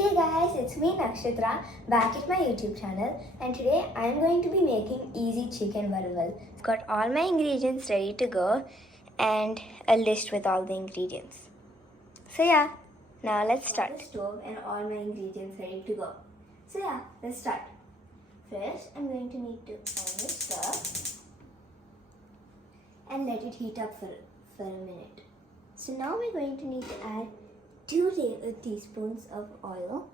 Hey guys, it's me Nakshatra back at my YouTube channel, and today I am going to be making easy chicken varuval. I've got all my ingredients ready to go and a list with all the ingredients. So yeah, now let's start. The stove and all my ingredients ready to go. So yeah, let's start. First, I'm going to need to on the stove and let it heat up for a minute. So now we're going to need to add 2 teaspoons of oil,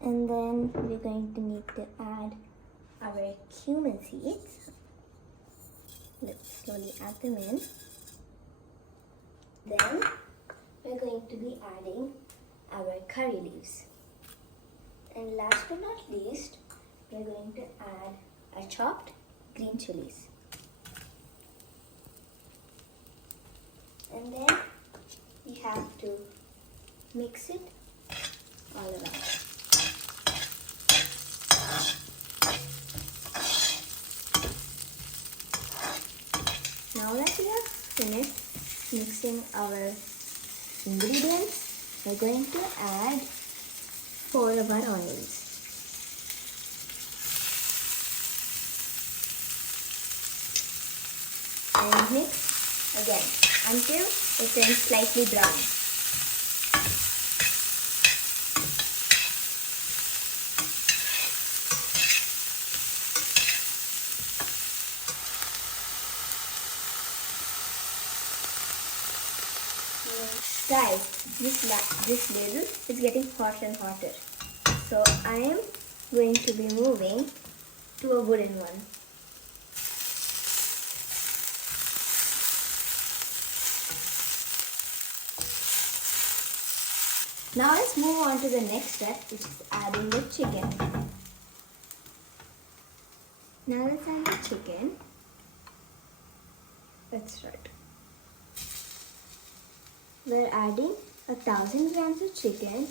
and then we're going to need to add our cumin seeds. Let's slowly add them in. Then we're going to be adding our curry leaves, and last but not least, we're going to add our chopped green chilies. And then we have to mix it all around. Now that we have finished mixing our ingredients, we're going to add 4 of our onions. And mix again until it turns slightly brown. Guys, this ladle is getting hotter and hotter. So I am going to be moving to a wooden one. Now let's move on to the next step, which is adding the chicken. Now let's add the chicken. Let's start. We're adding 1000 grams of chicken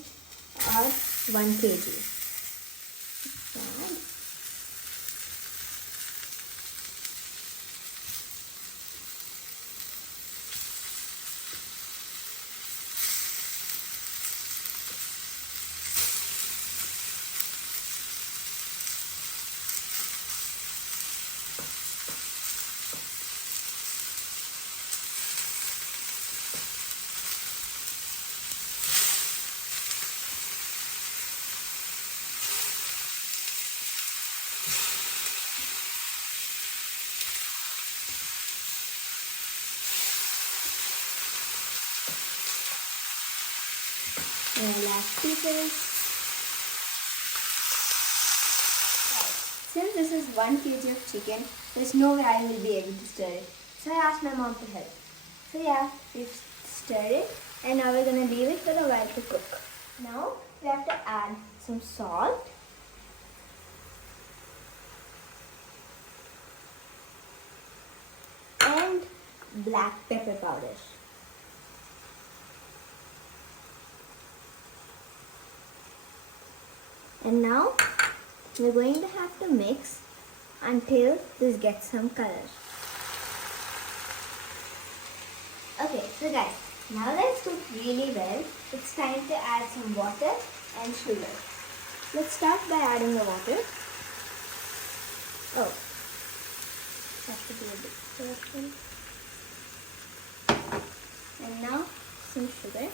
or 1 kg. Add. And last pieces. Since this is 1 kg of chicken, there's no way I will be able to stir it. So I asked my mom to help. So yeah, we've stirred it, and now we're gonna leave it for a while to cook. Now we have to add some salt, and black pepper powder. And now we're going to have to mix until this gets some color. Okay, so guys, now that it's cooked really well, it's time to add some water and sugar. Let's start by adding the water. Oh, that should be a bit careful. And now some sugar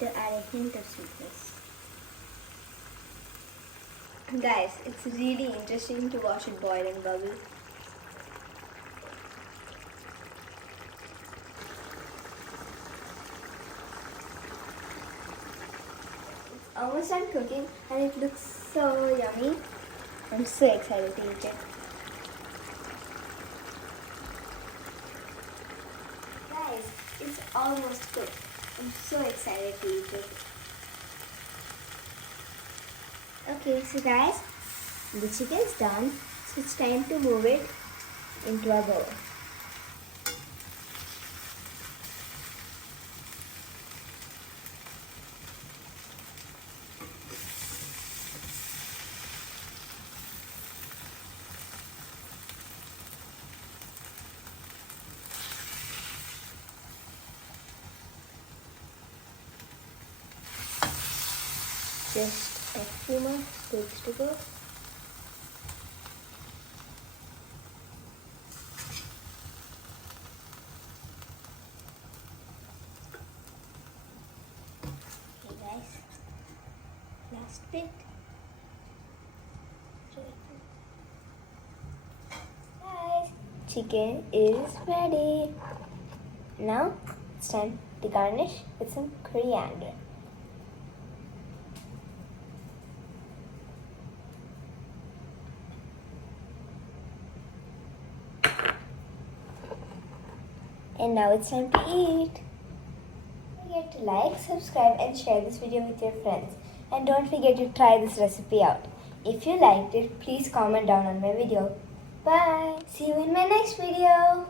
to add a hint of sweetness. Guys, it's really interesting to watch it boil and bubble. It's almost done cooking and it looks so yummy. I'm so excited to eat it. Guys, it's almost cooked. I'm so excited to eat it. Okay, so guys, the chicken is done, so it's time to move it into a bowl. just a few more sticks to go. Okay guys, last bit. Guys, chicken is ready. Now it's time to garnish with some coriander. And now it's time to eat. Don't forget to like, subscribe and share this video with your friends. And don't forget to try this recipe out. If you liked it, please comment down on my video. Bye. See you in my next video.